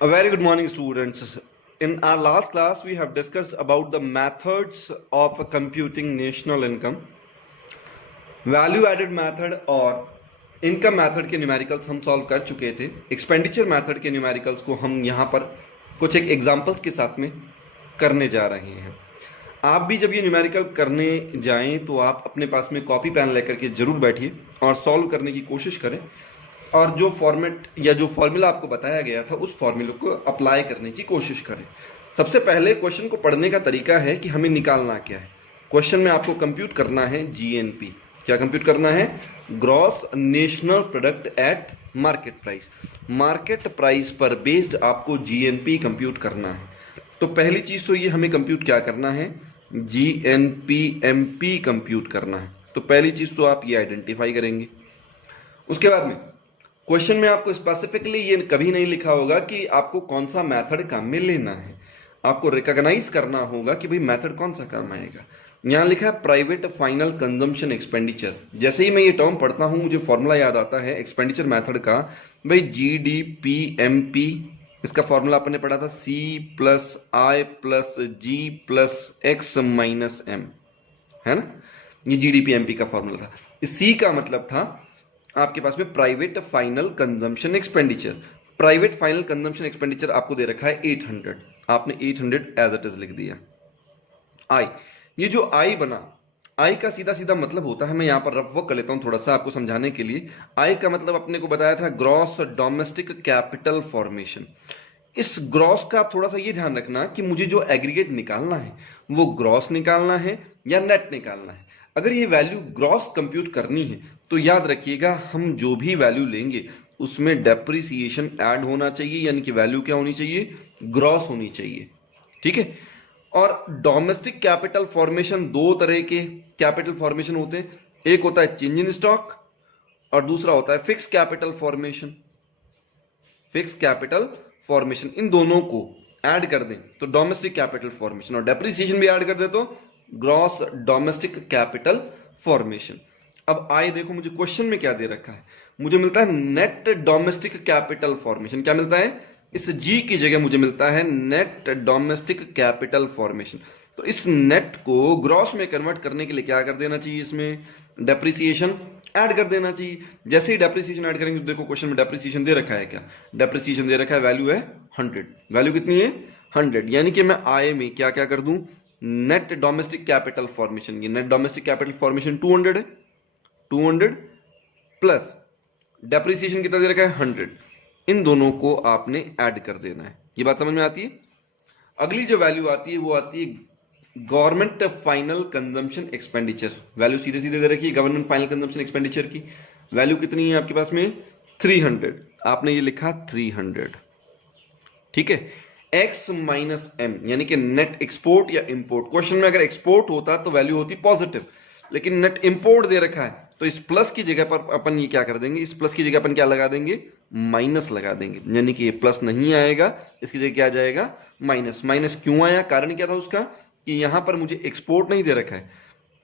A very good morning, students. In our last class, we have discussed about the methods of computing national income, value added method और income method के numericals हम solve कर चुके थे। Expenditure method के numericals को हम यहाँ पर कुछ एक एग्जांपल्स के साथ में करने जा रहे हैं। आप भी जब ये न्यूमेरिकल करने जाएं तो आप अपने पास में कॉपी पेन लेकर के जरूर बैठिए और सॉल्व करने की कोशिश करें, और जो फॉर्मेट या जो फॉर्मूला आपको बताया गया था उस फॉर्मूले को अप्लाई करने की कोशिश करें। सबसे पहले क्वेश्चन को पढ़ने का तरीका है कि हमें निकालना क्या है। क्वेश्चन में आपको कंप्यूट करना है जीएनपी। क्या कंप्यूट करना है? Gross national product at market price. Market price पर बेस्ड आपको जीएनपी कंप्यूट करना है। तो पहली चीज तो ये हमें कंप्यूट क्या करना है? जीएनपीएमपी कंप्यूट करना है। तो पहली चीज तो आप ये आइडेंटिफाई करेंगे। उसके बाद में क्वेश्चन में आपको स्पेसिफिकली ये कभी नहीं लिखा होगा कि आपको कौन सा मेथड काम में लेना है। आपको रिकॉग्नाइज करना होगा कि भाई मेथड कौन सा काम आएगा। यहां लिखा है प्राइवेट फाइनल कंजम्पशन एक्सपेंडिचर। जैसे ही मैं ये टर्म पढ़ता हूं मुझे फॉर्मूला याद आता है एक्सपेंडिचर मेथड का। भाई जीडीपीएमपी, इसका फॉर्मूला अपन ने पढ़ा था C plus I plus G plus X minus M, है ना। ये जीडीपीएमपी का फॉर्मूला था। इस C का मतलब था आपके पास में private final consumption expenditure. Private final consumption expenditure आपको दे रखा है 800, आपने 800 एज इट इज लिख दिया। आई, ये जो आई बना, आई का सीधा सीधा मतलब होता है, मैं यहां पर रफ वर्क कर लेता हूं थोड़ा सा आपको समझाने के लिए। आई का मतलब अपने को बताया था ग्रॉस डोमेस्टिक कैपिटल फॉर्मेशन। इस ग्रॉस का आप थोड़ा सा ये ध्यान रखना कि मुझे जो एग्रीगेट निकालना है वो ग्रॉस निकालना है या नेट निकालना है। अगर ये वैल्यू ग्रॉस कंप्यूट करनी है तो याद रखिएगा हम जो भी वैल्यू लेंगे उसमें डेप्रिसिएशन ऐड होना चाहिए, यानी कि वैल्यू क्या होनी चाहिए? ग्रॉस होनी चाहिए। ठीक है। और डोमेस्टिक कैपिटल फॉर्मेशन, दो तरह के कैपिटल फॉर्मेशन होते हैं। एक होता है चेंज इन स्टॉक और दूसरा होता है fix capital formation. Fix capital formation, इन दोनों को ऐड कर दें तो डोमेस्टिक कैपिटल फॉर्मेशन, और डेप्रिसिएशन भी ऐड कर दे तो ग्रॉस डोमेस्टिक कैपिटल फॉर्मेशन। अब आए देखो मुझे क्वेश्चन में क्या दे रखा है। मुझे मिलता है नेट डोमेस्टिक कैपिटल फॉर्मेशन। क्या मिलता है? इस जी की जगह मुझे मिलता है नेट डोमेस्टिक कैपिटल फॉर्मेशन। तो इस नेट को ग्रॉस में कन्वर्ट करने के लिए क्या कर देना चाहिए? इसमें डेप्रिसिएशन ऐड कर देना चाहिए। जैसे ही डेप्रिसिएशन ऐड करेंगे तो देखो क्वेश्चन में डेप्रिसिएशन दे रखा है। क्या डेप्रिसिएशन दे रखा है? वैल्यू है 100। वैल्यू कितनी है? 100। यानी कि मैं आय में क्या क्या कर दूं? नेट डोमेस्टिक कैपिटल फॉर्मेशन, ये नेट डोमेस्टिक कैपिटल फॉर्मेशन 200 है। 200 प्लस डेप्रिसिएशन कितना दे रखा है? 100। इन दोनों को आपने ऐड कर देना है। ये बात समझ में आती है? अगली जो वैल्यू आती है वो आती है government final consumption expenditure. Value सीधे सीधे दे रखी है गवर्नमेंट फाइनल कंजम्पशन एक्सपेंडिचर की। वैल्यू कितनी है आपके पास में? 300। आपने ये लिखा 300। ठीक है। X माइनस M, यानी कि नेट एक्सपोर्ट या इंपोर्ट। क्वेश्चन में अगर एक्सपोर्ट होता तो वैल्यू होती पॉजिटिव, लेकिन नेट इंपोर्ट दे रखा है तो इस प्लस की जगह पर अपन ये क्या कर देंगे? इस प्लस की जगह अपन क्या लगा देंगे? माइनस लगा देंगे। यानी कि ये प्लस नहीं आएगा, इसकी जगह क्या आ जाएगा? माइनस। माइनस क्यों आया? कारण क्या था उसका? कि यहां पर मुझे एक्सपोर्ट नहीं दे रखा है,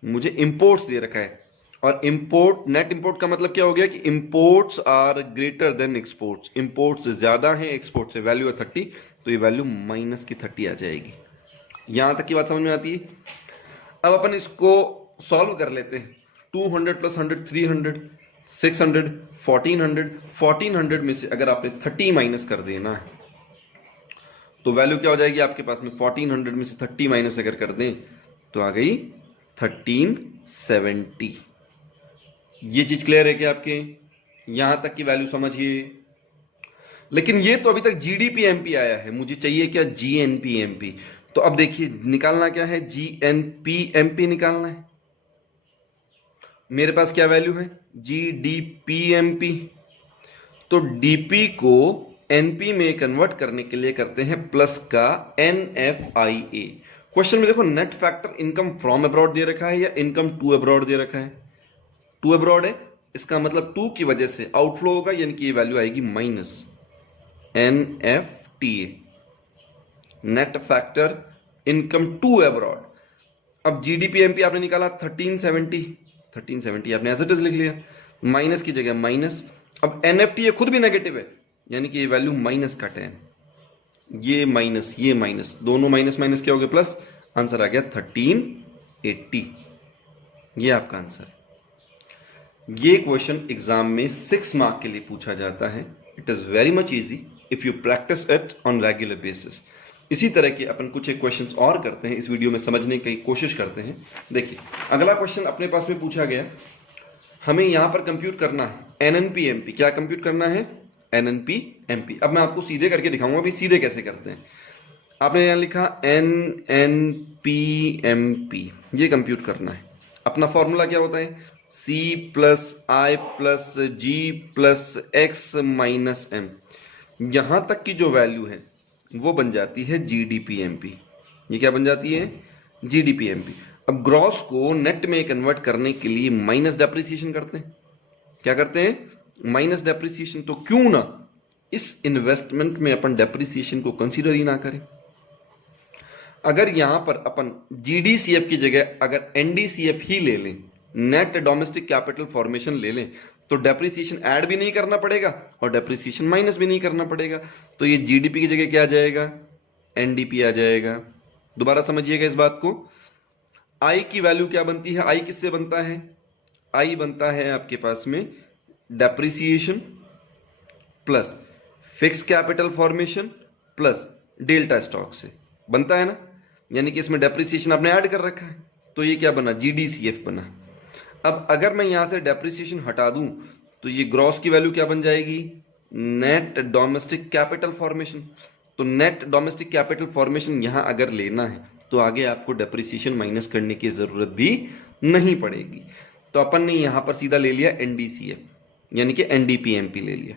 मुझे इंपोर्ट्स दे रखा है। और इंपोर्ट, नेट इंपोर्ट का मतलब क्या हो गया? कि imports are greater than exports. Imports ज्यादा है एक्सपोर्ट से। वैल्यू है 30, तो ये वैल्यू माइनस की 30 आ जाएगी। यहां तक की बात समझ में आती है? अब अपन इसको सॉल्व कर लेते हैं। 200 प्लस 100 300, 600, 1400। 1400 में से अगर आपने 30 माइनस कर देना है तो वैल्यू क्या हो जाएगी आपके पास में? 1400 में से 30 माइनस अगर कर दें तो आ गई 1370। ये चीज क्लियर है क्या आपके? यहां तक की वैल्यू समझिए। लेकिन ये तो अभी तक जीडीपीएमपी आया है, मुझे चाहिए क्या? जीएनपीएमपी। तो अब देखिए निकालना क्या है? जीएनपीएमपी निकालना है। मेरे पास क्या वैल्यू है? जीडीपीएमपी। तो डीपी को एनपी में कन्वर्ट करने के लिए करते हैं प्लस का एनएफआईए। क्वेश्चन में देखो net factor income from abroad दे रखा है या इनकम टू अब्रॉड दे रखा है? टू अब्रॉड है, इसका मतलब टू की वजह से आउटफ्लो होगा, यानी कि ये वैल्यू आएगी minus NFTA, net factor income to abroad. अब जीडीपीएमपी आपने निकाला 1370 आपने एज इट इज लिख लिया, माइनस की जगह माइनस। अब एनएफटी खुद भी नेगेटिव है, यानी कि ये वैल्यू माइनस का 10। ये माइनस, दोनों माइनस माइनस क्या हो गया प्लस, आंसर आ गया 1380। ये आपका आंसर। ये क्वेश्चन एग्जाम में 6 मार्क के लिए पूछा जाता है। It is very much easy if you practice it on regular basis. इसी तरह के अपन कुछ एक क्वेश्चंस और करते हैं, इस वीडियो में समझने की कोशिश करते हैं। देखिए अगला क्वेश्चन अपने पास में पूछा गया, हमें यहां पर कंप्यूट करना है एनएनपी क्या कंप्यूट करना है, एनएनपी। अब मैं आपको सीधे करके दिखाऊंगा भी सीधे कैसे करते हैं। आपने यहां लिखा एनएनपी, ये कंप्यूट करना है। अपना फॉर्मूला क्या होता है, C plus I plus G plus X minus M. यहां तक की जो वैल्यू है वो बन जाती है GDPMP। ये क्या बन जाती है, GDPMP। अब ग्रॉस को नेट में कन्वर्ट करने के लिए माइनस डेप्रिसिएशन करते हैं। क्या करते हैं, माइनस डेप्रिसिएशन। तो क्यों ना इस इन्वेस्टमेंट में अपन डेप्रिसिएशन को कंसीडर ही ना करें। अगर यहां पर अपन GDCF की जगह अगर NDCF ही ले लें, नेट डोमेस्टिक कैपिटल फॉर्मेशन ले लें, तो डेप्रिसिएशन ऐड भी नहीं करना पड़ेगा और डेप्रिसिएशन माइनस भी नहीं करना पड़ेगा। तो ये GDP की जगह क्या आ जाएगा, NDP आ जाएगा। दोबारा समझिएगा इस बात को। आई की वैल्यू क्या बनती है, आई किससे बनता है, आई बनता है आपके पास में depreciation plus fix capital formation plus delta stock से बनता है ना। यानी कि इसमें डेप्रिसिएशन आपने ऐड कर रखा है, तो ये क्या बना, GDCF बना। अब अगर मैं यहां से डेप्रिसिएशन हटा दूं तो ये ग्रॉस की वैल्यू क्या बन जाएगी, नेट डोमेस्टिक कैपिटल फॉर्मेशन। तो नेट डोमेस्टिक कैपिटल फॉर्मेशन यहां अगर लेना है तो आगे आपको डेप्रिसिएशन माइनस करने की जरूरत भी नहीं पड़ेगी। तो अपन ने यहां पर सीधा ले लिया NDCF, यानी कि NDPMP ले लिया।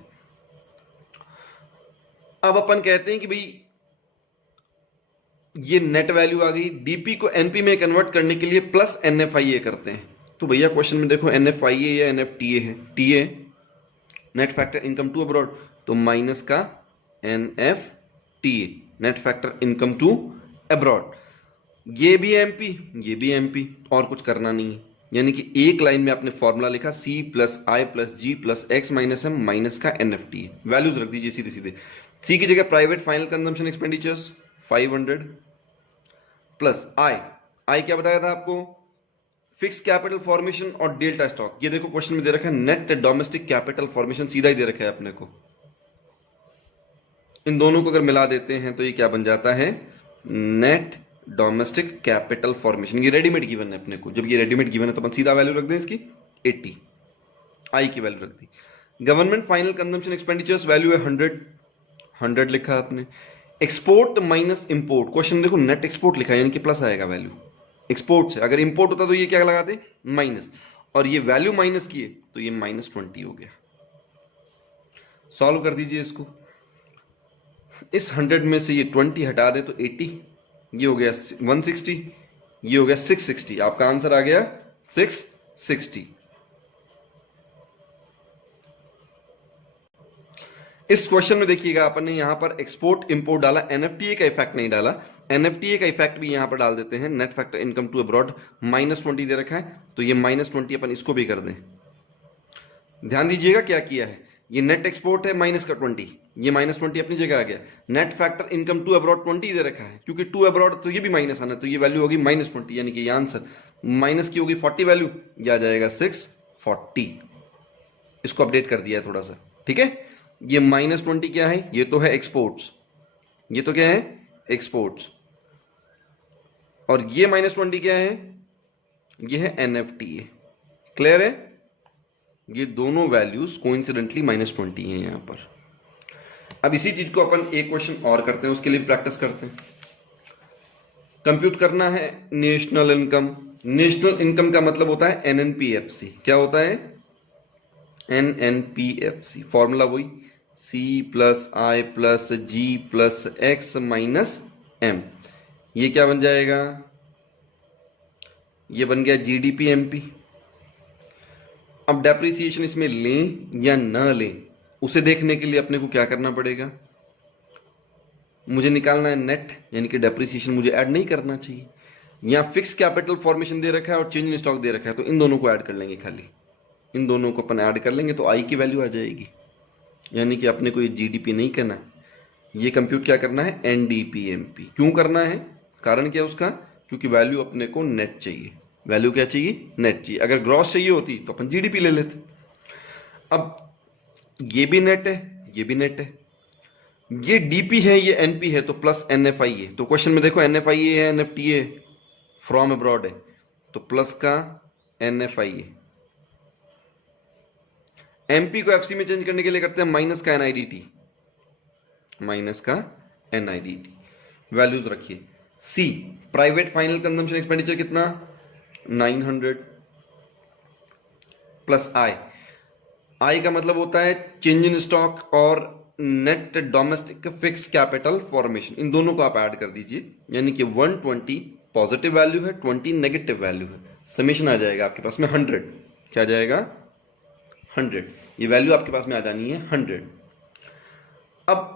अब अपन कहते हैं कि भाई ये नेट वैल्यू आ गई, डीपी को एनपी में कन्वर्ट करने के लिए प्लस NFIA करते हैं। तो भैया क्वेश्चन में देखो NFIA या NFTA है, TA net factor income to abroad, तो माइनस का NFTA net factor income to abroad. ये भी एमपी, ये भी एमपी, और कुछ करना नहीं है। यानी कि एक लाइन में आपने फॉर्मूला लिखा C plus I plus G plus X minus M minus का NFTA। वैल्यूज रख दीजिए सीधे सीधे। C की जगह private final consumption expenditures 500 plus I क्या बताया था आपको, फिक्स कैपिटल फॉर्मेशन और डेल्टा स्टॉक। ये देखो क्वेश्चन में दे रखा है नेट डोमेस्टिक कैपिटल फॉर्मेशन, सीधा ही दे रखा है अपने को। इन दोनों को अगर मिला देते हैं तो ये क्या बन जाता है, नेट डोमेस्टिक कैपिटल फॉर्मेशन। ये रेडीमेड गिवन है अपने को। जब ये रेडीमेड गिवन है तो अपन सीधा वैल्यू रख दें इसकी 80, आई की वैल्यू रख दी। Government final consumption expenditures value है 100 लिखा आपने। एक्सपोर्ट माइनस इंपोर्ट, क्वेश्चन देखो नेट एक्सपोर्ट लिखा है यानी कि प्लस आएगा वैल्यू एक्सपोर्ट से। अगर इंपोर्ट होता तो ये क्या लगाते, माइनस, और ये वैल्यू माइनस की है तो ये -20 हो गया। सॉल्व कर दीजिए इसको। इस 100 में से ये 20 हटा दे तो 80, ये हो गया 160, ये हो गया 660। आपका आंसर आ गया 660। इस क्वेश्चन में देखिएगा अपन ने यहां पर एक्सपोर्ट इंपोर्ट डाला, NFTA का इफेक्ट नहीं डाला। NFTA का इफेक्ट भी यहां पर डाल देते हैं। Net factor income to abroad -20 दे रखा है तो ये -20 अपन इसको भी कर दें। ध्यान दीजिएगा क्या किया है, ये नेट एक्सपोर्ट है माइनस का 20, ये -20 अपनी जगह आ गया। Net factor income to abroad 20 दे रखा है, क्योंकि टू अब्रॉड तो ये भी माइनस आना, तो ये वैल्यू होगी -20, यानी कि ये आंसर माइनस की होगी 40 वैल्यू, ये आ जाएगा 640। इसको अपडेट कर दिया है थोड़ा सा, ठीक है। ये -20 क्या है, ये तो है एक्सपोर्ट्स, ये तो क्या है एक्सपोर्ट्स, और ये -20 क्या है, ये है NFTA। क्लियर है, ये दोनों वैल्यूज कोइंसिडेंटली -20 है यहां पर। अब इसी चीज को अपन एक क्वेश्चन और करते हैं, उसके लिए प्रैक्टिस करते हैं। कंप्यूट करना है नेशनल इनकम। नेशनल इनकम का मतलब होता है NNPFC। क्या होता है, NNPFC। फॉर्मूला वही C plus I plus G plus X minus M. ये क्या बन जाएगा, ये बन गया GDPMP। अब डेप्रिसिएशन इसमें लें या ना लें, उसे देखने के लिए अपने को क्या करना पड़ेगा, मुझे निकालना है नेट, यानी कि डेप्रिसिएशन मुझे ऐड नहीं करना चाहिए। यहाँ फिक्स कैपिटल फॉर्मेशन दे रखा है और चेंज इन स्टॉक दे रखा है, तो इन दोनों को ऐड कर लेंगे। खाली इन दोनों को अपन ऐड कर लेंगे तो आई की वैल्यू आ जाएगी, यानी कि अपने को ये GDP नहीं करना, ये कंप्यूट क्या करना है, एनडीपीएमपी। क्यों करना है, कारण क्या है उसका, क्योंकि वैल्यू अपने को नेट चाहिए। वैल्यू क्या चाहिए, नेट चाहिए। अगर ग्रॉस चाहिए होती तो अपन जीडीपी ले लेते। अब ये भी नेट है, ये भी नेट है, ये डीपी है, ये एनपी है, तो प्लस एनएफआई है। तो क्वेश्चन में देखो एनएफआई है, एनएफटी है, फ्रॉम अब्रॉड है, तो प्लस का एनएफआई है। एमपी को एफसी में चेंज करने के लिए करते हैं माइनस का एनआईडीटी, माइनस का एनआईडीटी। वैल्यूज रखिए। C private final consumption expenditure कितना, 900 प्लस आई। आई का मतलब होता है चेंज इन स्टॉक और net domestic fix capital formation, इन दोनों को आप ऐड कर दीजिए, यानी कि 120 पॉजिटिव वैल्यू है, 20 नेगेटिव वैल्यू है, समेशन आ जाएगा आपके पास में 100। क्या आ जाएगा, 100। ये वैल्यू आपके पास में आ जानी है 100। अब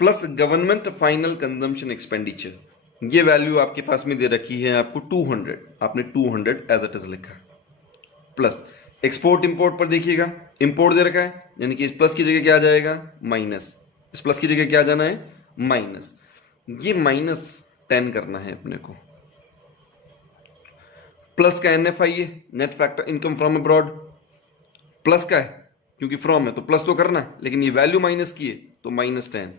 plus government final consumption expenditure, ये वैल्यू आपके पास में दे रखी है आपको 200, आपने 200 एज इट इज लिखा। प्लस एक्सपोर्ट इंपोर्ट पर देखिएगा, इंपोर्ट दे रखा है, यानी कि इस प्लस की जगह क्या आ जाएगा, माइनस। इस प्लस की जगह क्या आ जाना है, माइनस। ये -10 करना है अपने को। प्लस का एनएफआई है, net factor income from abroad, plus का है क्योंकि फ्रॉम है तो प्लस तो करना है, लेकिन ये वैल्यू माइनस की है तो -10।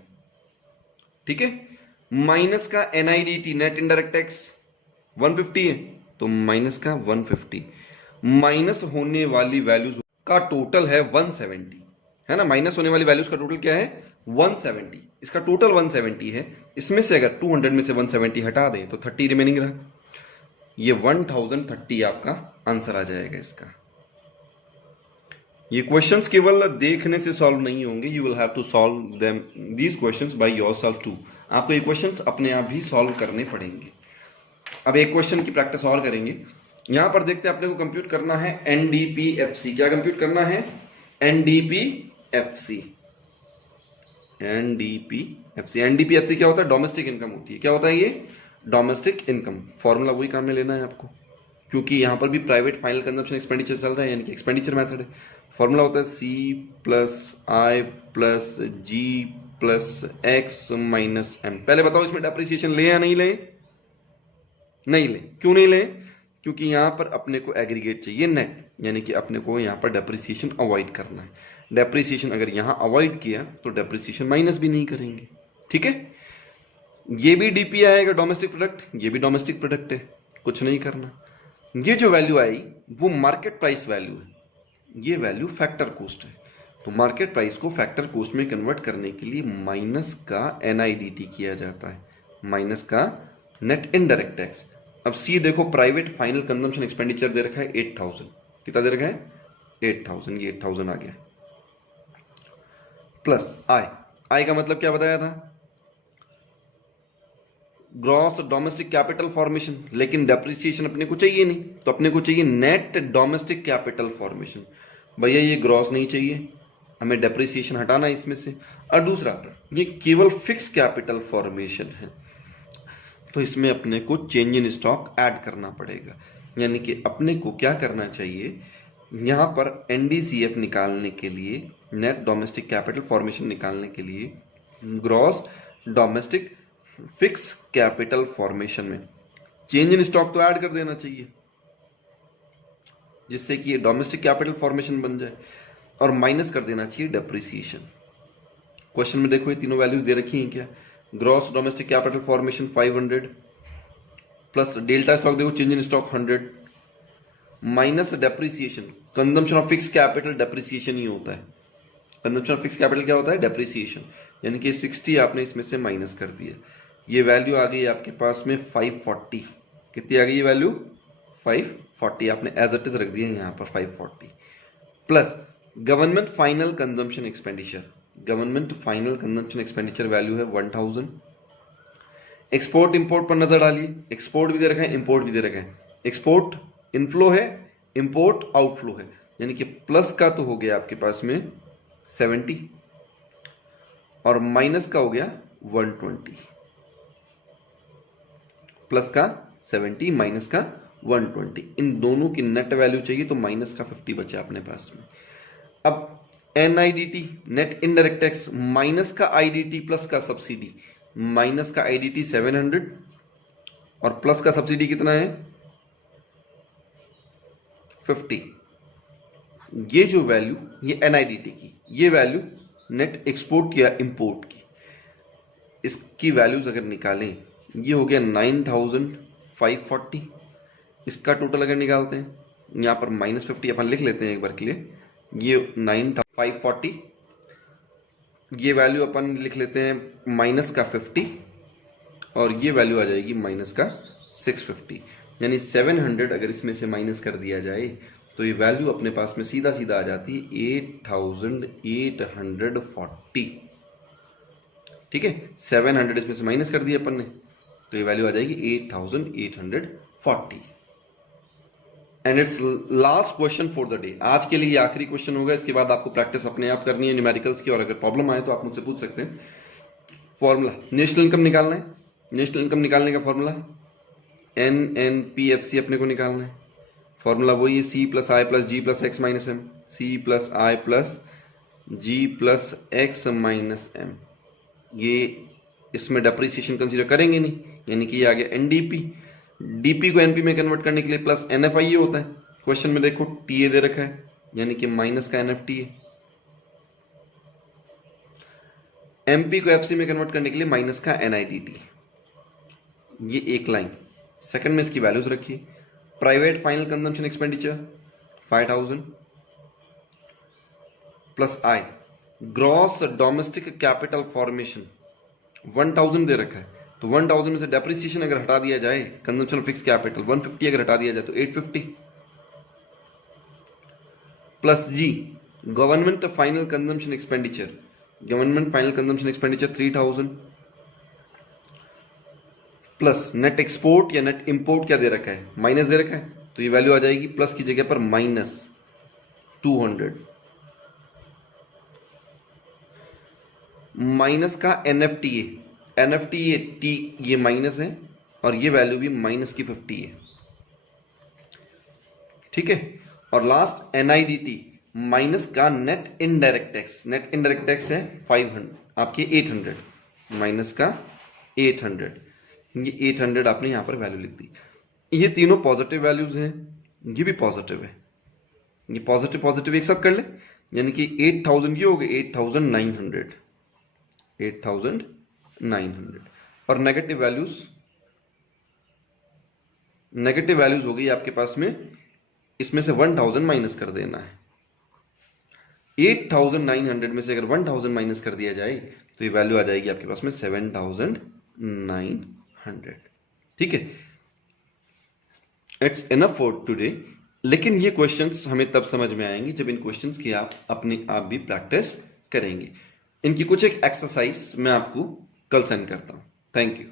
ठीक है। माइनस का एनआईडीटी, नेट इनडायरेक्ट टैक्स 150 है, तो माइनस का 150। माइनस होने वाली वैल्यूज का टोटल है 170, है ना। माइनस होने वाली वैल्यूज का टोटल क्या है, 170। इसका टोटल 170 है। इसमें से अगर 200 में से 170 हटा दें तो 30 रिमेनिंग रहा। ये 1030 आपका आंसर आ जाएगा इसका। ये क्वेश्चंस केवल देखने से सॉल्व नहीं होंगे, you will have to solve them these questions by yourself too. आपको ये क्वेश्चंस अपने आप ही सॉल्व करने पड़ेंगे। अब एक क्वेश्चन की प्रैक्टिस और करेंगे। यहां पर देखते हैं अपने को कंप्यूट करना है एनडीपीएफसी। क्या कंप्यूट करना है, एनडीपीएफसी। एनडीपीएफसी, एनडीपीएफसी क्या होता है, डोमेस्टिक इनकम होती है। क्या होता है ये, डोमेस्टिक इनकम। फॉर्मूला वही काम में लेना है आपको, क्योंकि यहां पर भी प्राइवेट फाइनल कंजम्पशन एक्सपेंडिचर चल रहा है, यानी कि एक्सपेंडिचर मेथड है। फॉर्मूला होता है C plus I plus G plus X minus M. पहले बताओ इसमें डेप्रिसिएशन ले या नहीं ले, नहीं ले। क्यों नहीं ले, क्योंकि यहां पर अपने को एग्रीगेट चाहिए नेट, यानी कि अपने को यहां पर डेप्रिसिएशन अवॉइड करना है। डेप्रिसिएशन अगर यहां अवॉइड किया तो डेप्रिसिएशन माइनस भी नहीं करेंगे। ठीक है। ये भी डीपी आएगा, डोमेस्टिक प्रोडक्ट, ये भी डोमेस्टिक प्रोडक्ट है, कुछ नहीं करना। ये जो वैल्यू आई वो मार्केट प्राइस वैल्यू है, ये वैल्यू फैक्टर कॉस्ट है। तो मार्केट प्राइस को फैक्टर कॉस्ट में कन्वर्ट करने के लिए माइनस का एनआईडीटी किया जाता है, माइनस का नेट इनडायरेक्ट टैक्स। अब सी देखो, प्राइवेट फाइनल कंजम्पशन एक्सपेंडिचर दे रखा है 8000। कितना दे रखा है, 8000। ये 8000 आ गया। प्लस आई, आई का मतलब क्या बताया था, ग्रॉस डोमेस्टिक कैपिटल फॉर्मेशन। लेकिन डेप्रिसिएशन अपने को चाहिए नहीं, तो अपने को चाहिए नेट डोमेस्टिक कैपिटल फॉर्मेशन। भैया ये ग्रॉस नहीं चाहिए, हमें डेप्रिसिएशन हटाना है इसमें से। और दूसरा, ये केवल फिक्स कैपिटल फॉर्मेशन है, तो इसमें अपने को चेंज इन स्टॉक ऐड करना पड़ेगा। यानी कि अपने को क्या करना चाहिए, यहां पर एनडीसीएफ निकालने के लिए, नेट डोमेस्टिक कैपिटल फॉर्मेशन निकालने के लिए, gross domestic fix capital formation में चेंज इन स्टॉक तो ऐड कर देना चाहिए, जिससे कि ये डोमेस्टिक कैपिटल फॉर्मेशन बन जाए, और माइनस कर देना चाहिए डेप्रिसिएशन। क्वेश्चन में देखो ये तीनों वैल्यूज दे रखी हैं क्या, gross domestic capital formation 500 plus delta stock देखो change in stock 100 minus depreciation. Consumption of fix capital depreciation ही होता है। कंजम्पशन ऑफ फिक्स कैपिटल क्या होता है, डेप्रिसिएशन। यानी कि 60 आपने इसमें से माइनस कर दिया। ये वैल्यू आ गई आपके पास में 540। कितनी आ गई ये वैल्यू, 540। आपने एज इट इज रख दिया यहाँ पर 540। Plus government final consumption expenditure, government final consumption expenditure value है 1000। एक्सपोर्ट इंपोर्ट पर नजर डालिए, एक्सपोर्ट भी दे रखा है, इंपोर्ट भी दे रखा है। एक्सपोर्ट इनफ्लो है, इंपोर्ट आउटफ्लो है, यानी कि प्लस का तो हो गया आपके पास में 70 और माइनस का हो गया 120। प्लस का 70 माइनस का 120, इन दोनों की नेट वैल्यू चाहिए, तो माइनस का 50 बचा अपने पास में। अब NIDT net indirect tax minus का IDT प्लस का सब्सिडी, माइनस का IDT 700 और प्लस का सब्सिडी कितना है 50। ये जो वैल्यू ये NIDT की, ये वैल्यू नेट एक्सपोर्ट या इंपोर्ट की, इसकी वैल्यूज अगर निकालें ये हो गया 9540। इसका टोटल अगर निकालते हैं यहाँ पर -50 अपन लिख लेते हैं एक बार के लिए, ये 9540, ये वैल्यू अपन लिख लेते हैं माइनस का 50 और ये वैल्यू आ जाएगी माइनस का 650, यानी 700 अगर इसमें से माइनस कर दिया जाए तो ये वैल्यू अपने पास में सीधा सीधा आ जाती है 8840। ठीक है, 700 इसमें से माइनस कर दिया अपन ने तो ये वैल्यू आ जाएगी 8840। And it's last question for the day. आज के लिए ये आखिरी क्वेश्चन होगा, इसके बाद आपको प्रैक्टिस अपने आप करनी है न्यूमेरिकल्स की, और अगर प्रॉब्लम आए तो आप मुझसे पूछ सकते हैं। फॉर्मूला नेशनल इनकम निकालना है, नेशनल इनकम निकालने का फॉर्मूला NNPFC अपने को निकालना है। फॉर्मूला वही है C plus I plus G plus X minus M, C plus I plus G plus X minus M. ये इसमें डेप्रिसिएशन कंसीडर करेंगे नहीं, यानी कि ये आ गया NDP। DP को NP में कन्वर्ट करने के लिए प्लस NFI होता है। क्वेश्चन में देखो TA दे रखा है, यानी कि माइनस का NFT है। MP को FC में कन्वर्ट करने के लिए माइनस का NIDT। ये एक लाइन। सेकंड में इसकी वैल्यूज रखिए। Private final consumption expenditure 5000 plus I, gross domestic capital formation 1000 दे रखा है, तो 1000 में से डेप्रिसिएशन अगर हटा दिया जाए, कंजम्पशन फिक्स कैपिटल 150 अगर हटा दिया जाए तो 850 plus G, government final consumption expenditure, government final consumption expenditure 3000 plus net export या नेट इंपोर्ट क्या दे रखा है, माइनस दे रखा है, तो ये वैल्यू आ जाएगी प्लस की जगह पर -200 माइनस का NFTA, NFTA T ये माइनस है और ये वैल्यू भी माइनस की 50 है। ठीक है, और लास्ट NIDT माइनस का net indirect tax, net indirect tax है 500 आपके 800 माइनस का 800, ये 800 आपने यहां पर वैल्यू लिख दी। ये तीनों पॉजिटिव वैल्यूज हैं, ये भी पॉजिटिव है, ये पॉजिटिव पॉजिटिव एक साथ कर ले, यानी कि 8000 ये हो गए 8900 और नेगेटिव वैल्यूज हो गई आपके पास में, इसमें से 1000 माइनस कर देना है। 8900 में से अगर 1000 माइनस कर दिया जाए तो ये वैल्यू आ जाएगी आपके पास में 7900। ठीक है, इट्स इनफ फॉर टुडे। लेकिन ये क्वेश्चंस हमें तब समझ में आएंगे जब इन क्वेश्चंस की आप अपने आप भी प्रैक्टिस करेंगे। इनकी कुछ एक एक्सरसाइज मैं आपको कल सेंड करता हूं। Thank you.